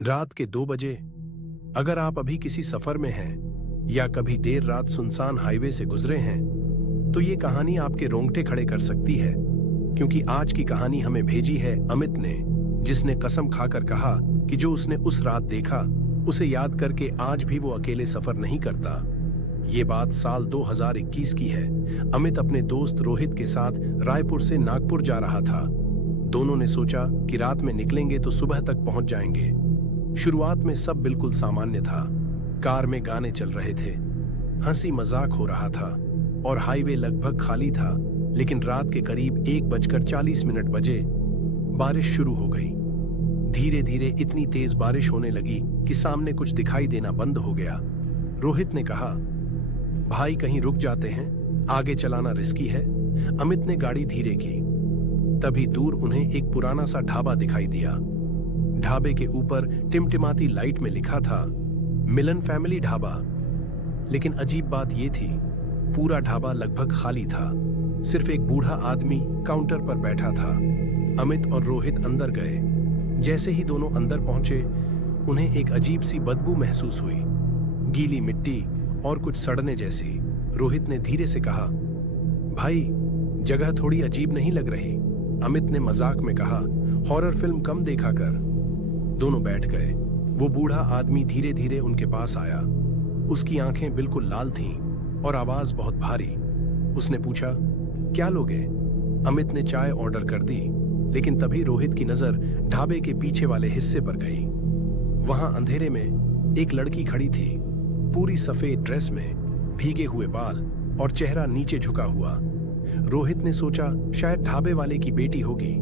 रात के 2 बजे। अगर आप अभी किसी सफर में हैं या कभी देर रात सुनसान हाईवे से गुजरे हैं तो ये कहानी आपके रोंगटे खड़े कर सकती है, क्योंकि आज की कहानी हमें भेजी है अमित ने, जिसने कसम खाकर कहा कि जो उसने उस रात देखा उसे याद करके आज भी वो अकेले सफर नहीं करता। ये बात साल 2021 की है। अमित अपने दोस्त रोहित के साथ रायपुर से नागपुर जा रहा था। दोनों ने सोचा कि रात में निकलेंगे तो सुबह तक पहुंच जाएंगे। शुरुआत में सब बिल्कुल सामान्य था। कार में गाने चल रहे थे, हंसी मजाक हो रहा था और हाईवे लगभग खाली था। लेकिन रात के करीब 1:40 बजे बारिश शुरू हो गई। धीरे धीरे इतनी तेज बारिश होने लगी कि सामने कुछ दिखाई देना बंद हो गया। रोहित ने कहा, भाई कहीं रुक जाते हैं, आगे चलाना रिस्की है। अमित ने गाड़ी धीरे की। तभी दूर उन्हें एक पुराना सा ढाबा दिखाई दिया। ढाबे के ऊपर टिमटिमाती लाइट में लिखा था मिलन फैमिली ढाबा। लेकिन अजीब बात यह थी, पूरा ढाबा लगभग खाली था। सिर्फ एक बूढ़ा आदमी काउंटर पर बैठा था। अमित और रोहित अंदर गए। जैसे ही दोनों अंदर पहुंचे उन्हें एक अजीब सी बदबू महसूस हुई, गीली मिट्टी और कुछ सड़ने जैसी। रोहित ने धीरे से कहा, भाई जगह थोड़ी अजीब नहीं लग रही? अमित ने मजाक में कहा, हॉरर फिल्म कम देखा कर। दोनों बैठ गए। वो बूढ़ा आदमी धीरे धीरे उनके पास आया। उसकी आंखें बिल्कुल लाल थीं और आवाज बहुत भारी। उसने पूछा, क्या लोगे? अमित ने चाय ऑर्डर कर दी। लेकिन तभी रोहित की नजर ढाबे के पीछे वाले हिस्से पर गई। वहां अंधेरे में एक लड़की खड़ी थी, पूरी सफेद ड्रेस में, भीगे हुए बाल और चेहरा नीचे झुका हुआ। रोहित ने सोचा शायद ढाबे वाले की बेटी होगी।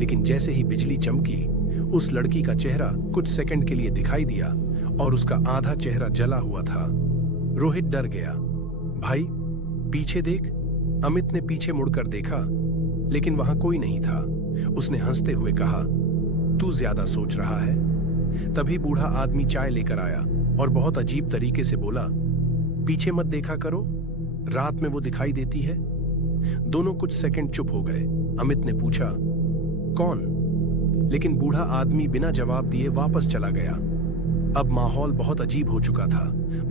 लेकिन जैसे ही बिजली चमकी उस लड़की का चेहरा कुछ सेकंड के लिए दिखाई दिया और उसका आधा चेहरा जला हुआ था। रोहित डर गया। भाई पीछे देख। अमित ने पीछे मुड़कर देखा, लेकिन वहां कोई नहीं था। उसने हंसते हुए कहा, तू ज्यादा सोच रहा है। तभी बूढ़ा आदमी चाय लेकर आया और बहुत अजीब तरीके से बोला, पीछे मत देखा करो, रात में वो दिखाई देती है। दोनों कुछ सेकंड चुप हो गए। अमित ने पूछा, कौन? लेकिन बूढ़ा आदमी बिना जवाब दिए वापस चला गया। अब माहौल बहुत अजीब हो चुका था।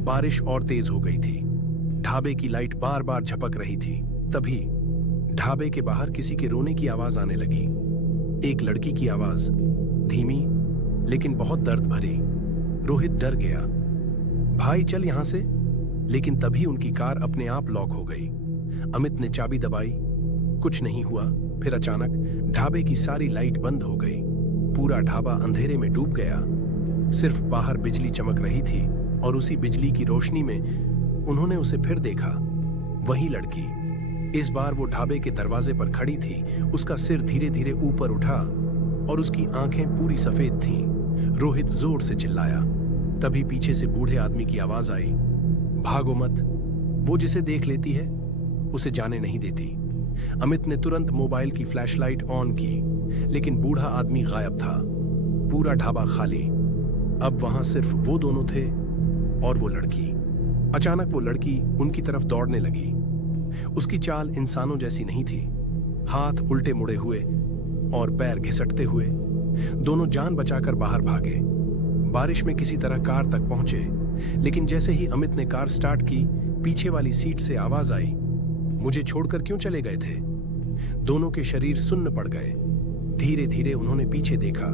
बारिश और तेज हो गई थी। ढाबे की लाइट बार बार झपक रही थी। तभी ढाबे के बाहर किसी के रोने की आवाज आने लगी। एक लड़की की आवाज, धीमी लेकिन बहुत दर्द भरी। रोहित डर गया। भाई चल यहां से। लेकिन तभी उनकी कार अपने आप लॉक हो गई। अमित ने चाबी दबाई, कुछ नहीं हुआ। फिर अचानक ढाबे की सारी लाइट बंद हो गई। पूरा ढाबा अंधेरे में डूब गया। सिर्फ बाहर बिजली चमक रही थी और उसी बिजली की रोशनी में उन्होंने उसे फिर देखा। वही लड़की। इस बार वो ढाबे के दरवाजे पर खड़ी थी। उसका सिर धीरे धीरे ऊपर उठा और उसकी आंखें पूरी सफेद थीं। रोहित जोर से चिल्लाया। तभी पीछे से बूढ़े आदमी की आवाज आई, भागो मत, वो जिसे देख लेती है उसे जाने नहीं देती। अमित ने तुरंत मोबाइल की फ्लैशलाइट ऑन की, लेकिन बूढ़ा आदमी गायब था। पूरा ढाबा खाली। अब वहां सिर्फ वो दोनों थे और वो लड़की। अचानक वो लड़की उनकी तरफ दौड़ने लगी। उसकी चाल इंसानों जैसी नहीं थी, हाथ उल्टे मुड़े हुए और पैर घिसटते हुए। दोनों जान बचाकर बाहर भागे। बारिश में किसी तरह कार तक पहुंचे। लेकिन जैसे ही अमित ने कार स्टार्ट की, पीछे वाली सीट से आवाज आई, मुझे छोड़कर क्यों चले गए थे? दोनों के शरीर सुन्न पड़ गए। धीरे धीरे उन्होंने पीछे देखा।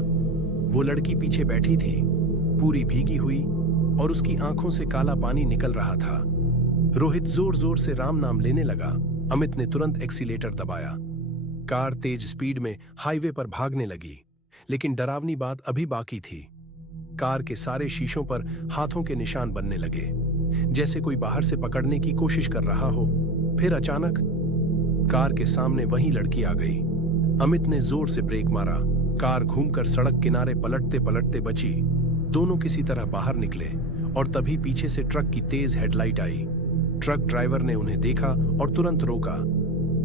वो लड़की पीछे बैठी थी, पूरी भीगी हुई और उसकी आंखों से काला पानी निकल रहा था। रोहित जोर जोर से राम नाम लेने लगा। अमित ने तुरंत एक्सीलेटर दबाया। कार तेज स्पीड में हाईवे पर भागने लगी। लेकिन डरावनी बात अभी बाकी थी। कार के सारे शीशों पर हाथों के निशान बनने लगे, जैसे कोई बाहर से पकड़ने की कोशिश कर रहा हो। फिर अचानक कार के सामने वही लड़की आ गई। अमित ने जोर से ब्रेक मारा। कार घूमकर सड़क किनारे पलटते पलटते बची। दोनों किसी तरह बाहर निकले और तभी पीछे से ट्रक की तेज हेडलाइट आई। ट्रक ड्राइवर ने उन्हें देखा और तुरंत रोका।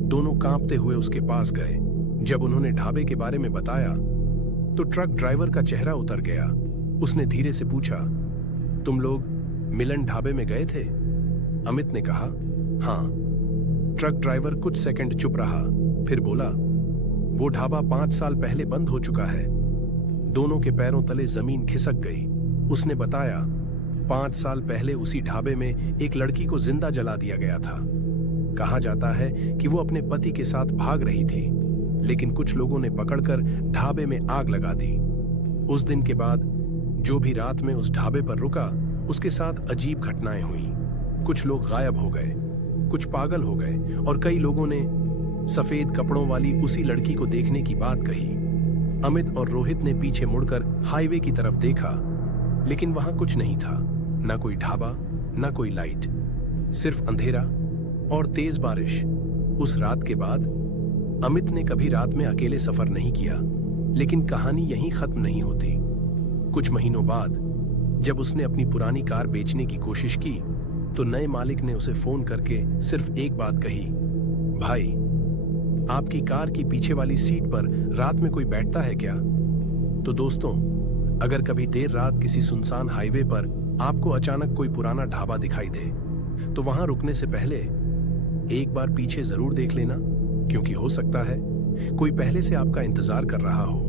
दोनों कांपते हुए उसके पास गए। जब उन्होंने ढाबे के बारे में बताया तो ट्रक ड्राइवर का चेहरा उतर गया। उसने धीरे से पूछा, तुम लोग मिलन ढाबे में गए थे? अमित ने कहा, हाँ। ट्रक ड्राइवर कुछ सेकंड चुप रहा, फिर बोला, वो ढाबा 5 साल पहले बंद हो चुका है। दोनों के पैरों तले जमीन खिसक गई। उसने बताया, 5 साल पहले उसी ढाबे में एक लड़की को जिंदा जला दिया गया था। कहा जाता है कि वो अपने पति के साथ भाग रही थी, लेकिन कुछ लोगों ने पकड़कर ढाबे में आग लगा दी। उस दिन के बाद जो भी रात में उस ढाबे पर रुका, उसके साथ अजीब घटनाएं हुई। कुछ लोग गायब हो गए, कुछ पागल हो गए और कई लोगों ने सफेद कपड़ों वाली उसी लड़की को देखने की बात कही। अमित और रोहित ने पीछे मुड़कर हाईवे की तरफ देखा, लेकिन वहां कुछ नहीं था। ना कोई ढाबा, ना कोई लाइट, सिर्फ अंधेरा और तेज बारिश। उस रात के बाद अमित ने कभी रात में अकेले सफर नहीं किया, लेकिन कहानी यहीं खत्म नहीं होती। कुछ महीनों बाद जब उसने अपनी पुरानी कार बेचने की कोशिश की, तो नए मालिक ने उसे फोन करके सिर्फ एक बात कही, भाई, आपकी कार की पीछे वाली सीट पर रात में कोई बैठता है क्या? तो दोस्तों, अगर कभी देर रात किसी सुनसान हाईवे पर आपको अचानक कोई पुराना ढाबा दिखाई दे, तो वहां रुकने से पहले एक बार पीछे जरूर देख लेना, क्योंकि हो सकता है कोई पहले से आपका इंतजार कर रहा हो।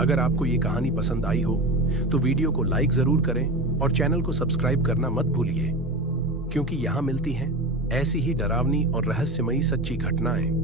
अगर आपको ये कहानी पसंद आई हो तो वीडियो को लाइक जरूर करें और चैनल को सब्सक्राइब करना मत भूलिए, क्योंकि यहां मिलती हैं ऐसी ही डरावनी और रहस्यमयी सच्ची घटनाएं।